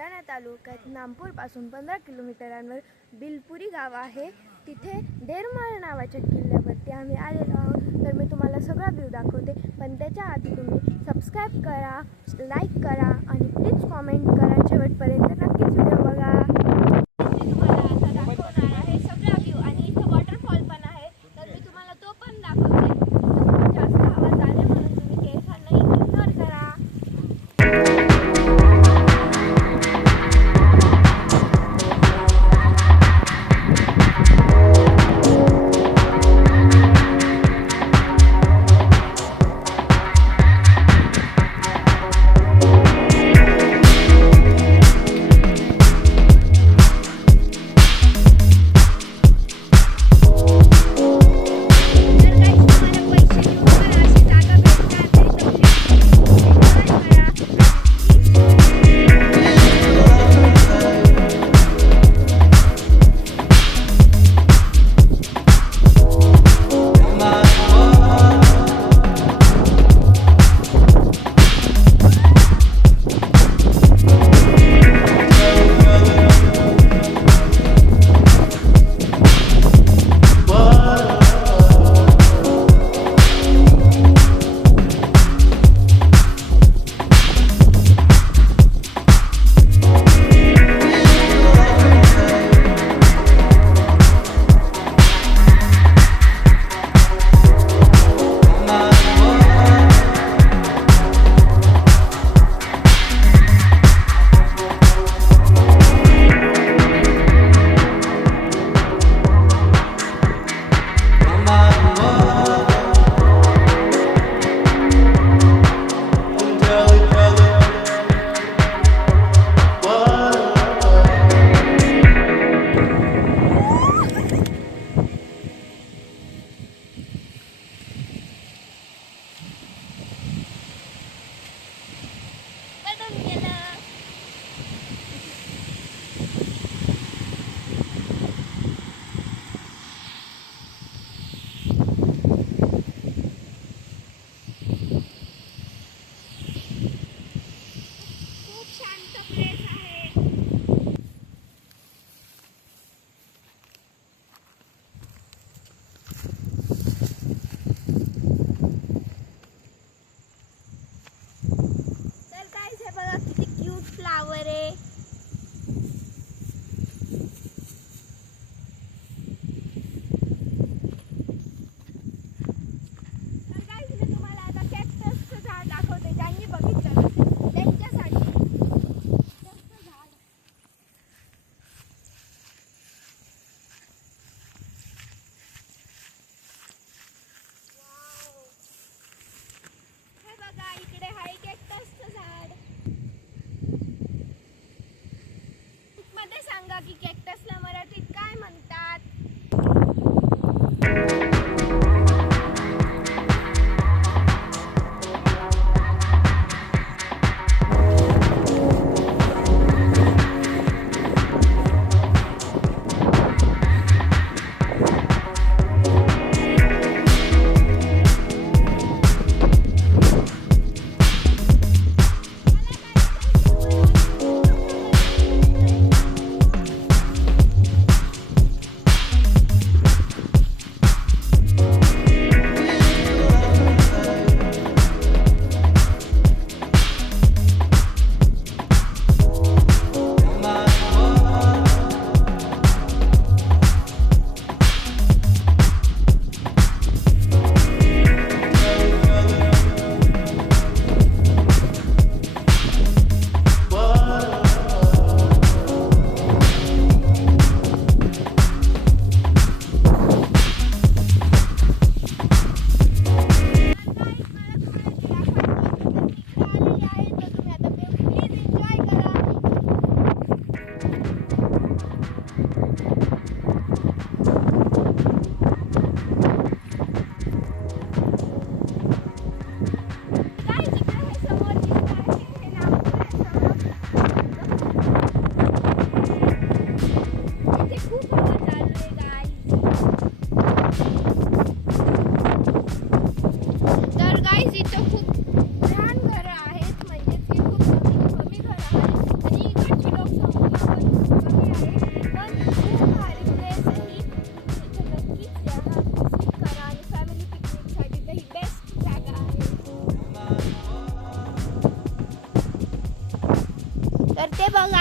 सटाणा तालुक्यात नामपूरपासून 15 किलोमीटरांवर बिलपुरी गाव आहे. तिथे डेरमाळ नावाच्या किल्ल्यावरती आम्ही आलेलो आहोत. तर मी तुम्हाला सगळा व्ह्यू दाखवते, पण त्याच्या आधी तुम्ही सबस्क्राईब करा, लाईक करा आणि प्लीज कॉमेंट करा. शेवटपर्यंत नक्कीच व्हिडिओ बघा. मी तुम्हाला आता दाखवणार आहे सगळा व्ह्यू आणि इथं वॉटरफॉल पण आहे, तर मी तुम्हाला तो पण दाखवते. खूप जास्त आवाज आले म्हणून तुम्ही केसांना इग्नोर करा.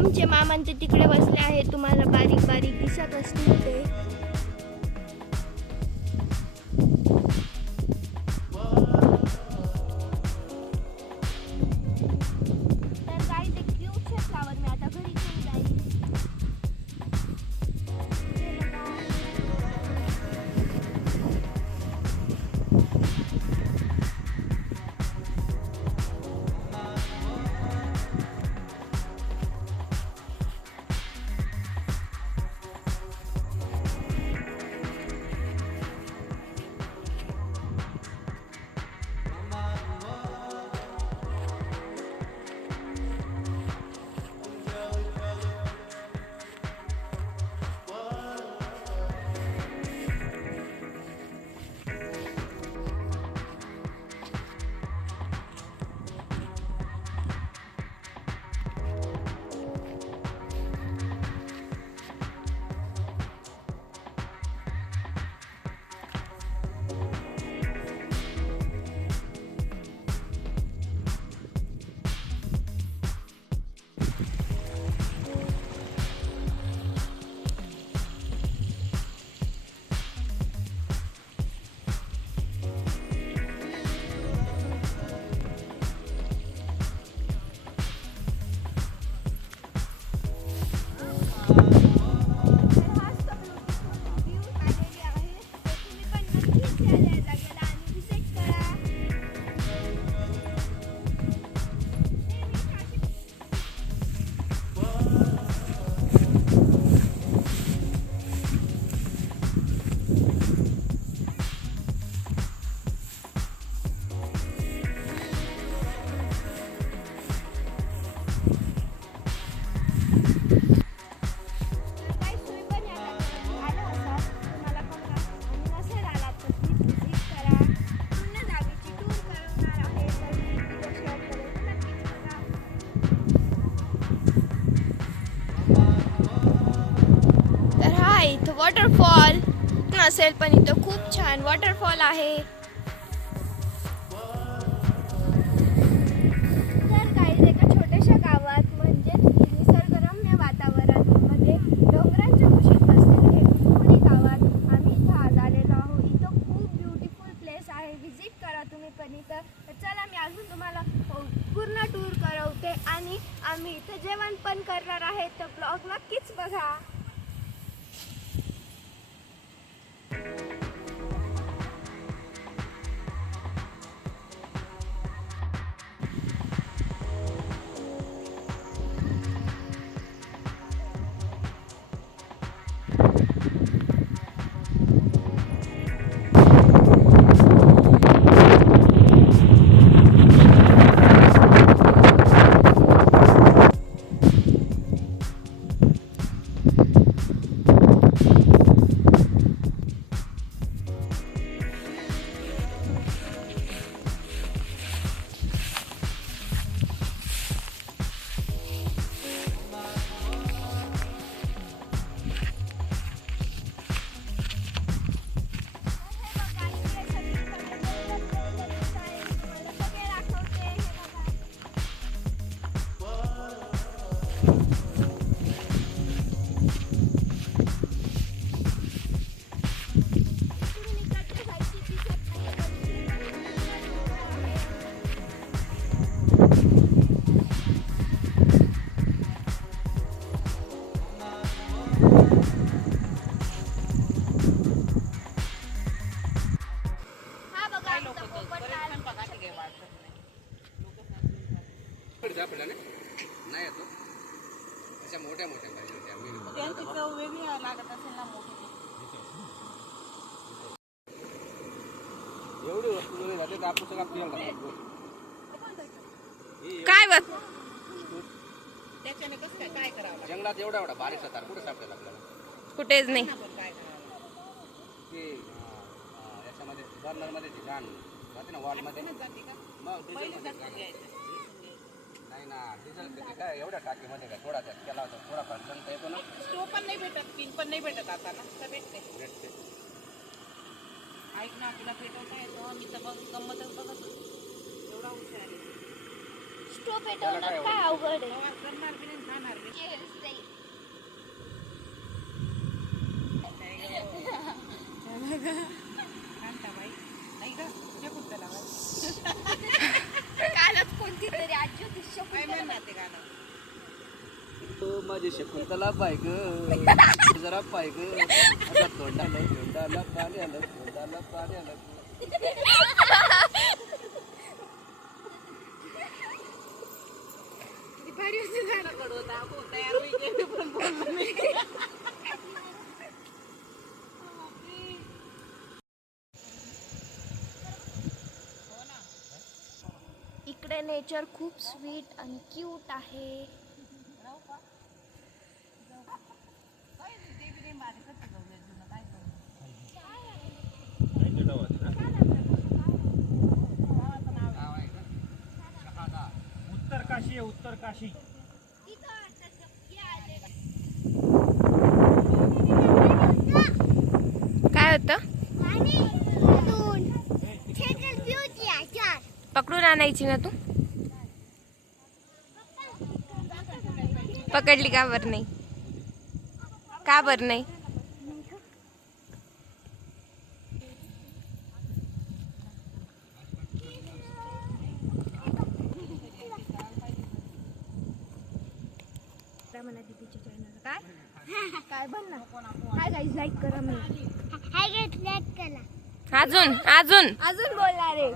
आमचे मामांचे तिकडे बसले आहेत, तुम्हाला बारीक बारीक दिसत असतील ते. तर काही ते क्यूटचे फ्लावर मी आता घरी घेऊन जाईल. वॉटरफॉल नसेल पण इथं खूप छान वॉटरफॉल आहे. तर काही एका छोट्याशा गावात म्हणजेच निसर्गरम्य वातावरणामध्ये डोंगरांच्या कुशीत बसलेलं हे बिलपुरी गावात आम्ही इथं आज आलेलो आहोत. इथं खूप ब्युटिफुल प्लेस आहे, व्हिजिट करा तुम्ही पण इथं. चला मी अजून तुम्हाला पूर्ण टूर करवते आणि आम्ही इथं जेवण पण करणार आहे, तर ब्लॉग नक्कीच बघा. नाही येतो अशा मोठ्या मोठ्या पाहिजे त्यांची चव वेगळी लागत असेल ना मोठी. एवढी वस्तू जरी जाते तर आपण सगळा फिरवला काय बघ त्याच्याने कसं काय करावं जंगलात एवढा एवढा बारीक सातार कुठे सापडेल आपल्याला? कुठेच नाही. काय करावं ते याच्यामध्ये बर्नरमध्ये ती घाण जाते ना वॉलमध्ये जाते का मग डिझेलमध्ये नाही ना डिझेल किती काय एवढ्या टाकीमध्ये काय थोडा त्यात केला होता थोडाफार जंत येतो ना. स्टोव पण नाही भेटत, पिन पण नाही भेटत आता ना, तर भेटते. ऐक ना तुला पेटवता येतो, मी तर बघ गंमतच बघत होते एवढा हुशार आहे. स्टोव पेटवणं काय अवघड आहे. प्रवास करणार बी नाही खाणार बी कांताबाई नाही का शकुंतला कालच कोणती तरी आजी होती काय म्हणणार ते गाणं ओ माझी शकुंतला पाय ग जरा पाय ग आता तोंडाला पाणी आलं तोंडाला पाणी आलं. किती भारी होती गाणं कडवता हो तयार होईल पण बोललं नाही इकडे नेचर खूप स्वीट आणि क्यूट आहे. उत्तर काशी आहे उत्तर काशी. काय होतं? पकडून आणायची ना तू. पकडली का बर नाही? का बर नाही? म्हणा दीदीच्या चॅनल काय काय बनना हाय गाईज लाईक करा म्हणा. हाय गाइस लाईक करा. अजून अजून अजून बोलणार आहे.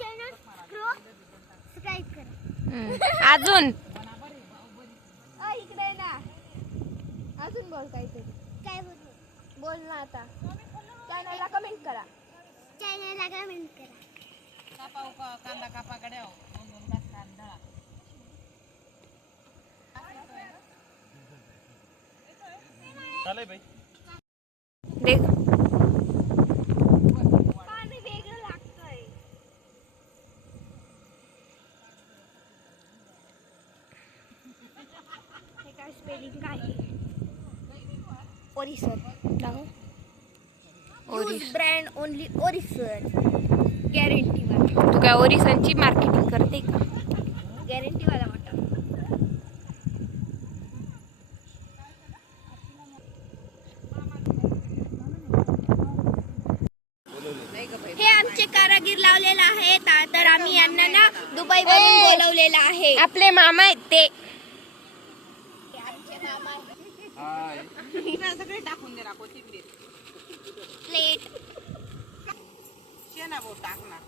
चॅनल सबस्क्राइब करा. अजून इकडे ना अजून बोल काहीतरी. काय बोलू? बोल ना आता. चॅनलला कमेंट करा. चॅनलला कमेंट करा. कापा कांदा कापा गड्या दोन दोन घास कांदा चालेल बाई. देख पाणी वेगळं लागतंय. हे काय स्पेलिंग काय आहे? ओरिसन दाखव. यूज ब्रँड ओनली ओरिसन. गॅरंटी वाला. तू काय ओरिसनची मार्केटिंग करते का? गॅरंटी वाला वाटतं. हे आमचे कारागीर लावलेले आहेत. तर आम्ही यांना ना दुबई वरून बोलवलेलं आहे. आपले मामा आहेत ते. हाय सगळे टाकून दे ना कोथिंबीर प्लेट शेणा भाऊ टाकणार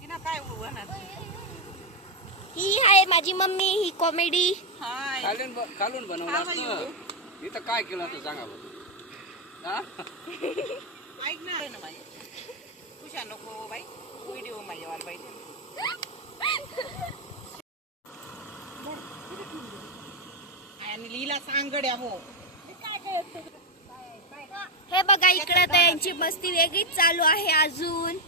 तिनं काय होणार ही आहे माझी मम्मी. ही कॉमेडी. हाय खालून बनवलं असतं. इथं काय केलं असतं सांगा बरं. हा? ऐक ना बाई खुशा नको बाई व्हिडिओ माझ्यावर पाहिजे आणि लीला सांगड्या हो हे बघा इकडे तर यांची मस्ती वेगळीच चालू आहे अजून.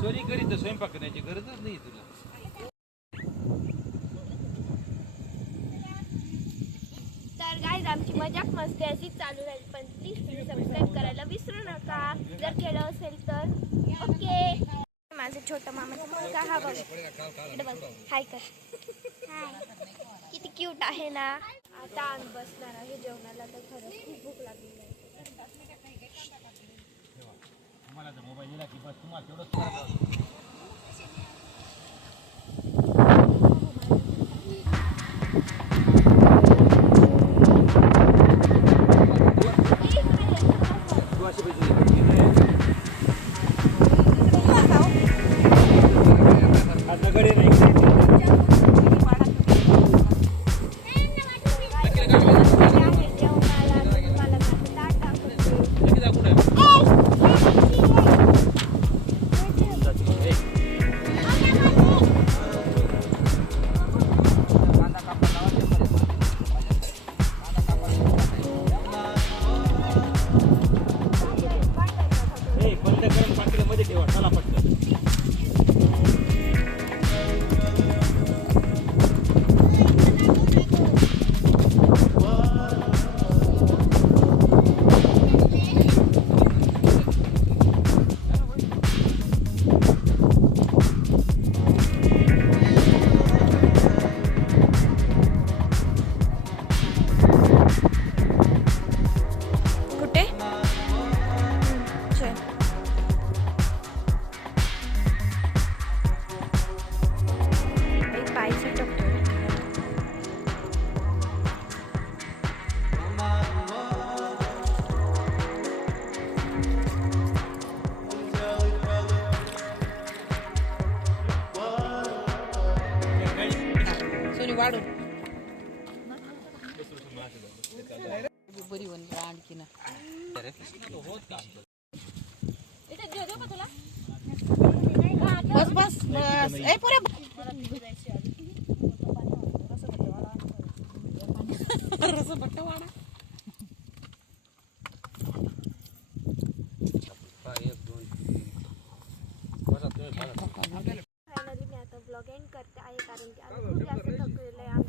सोनी करीत तर स्वयंपाक करण्याची गरजच नाही तुला. तर गाईज आमची मजाक मस्ती अशीच चालू राहील. पण प्लीज सबस्क्राईब करायला विसरू नका जर केलं असेल तर. ओके. माझं छोटं मामाचा मुलगा हा बघ. इकडे बघ. हाय कर. किती क्यूट आहे ना. आता आम्ही बसणार आहे जेवणाला. तर खरंच खूप भूक लागली आहे. तुम्हाला जर मोबाईल दिला की बस तुम्हाला तेवढंच करायचं. आता गडे नाही. जेवणाला तुम्हाला ताट दाखवते. बरी वन आणखी ना बस बस बस ए पुरे रसपट्टा वाडा फायनली मी आता ब्लॉग एंड करते आहे कारण की आम्ही खूप जास्त थकलेलो आहे.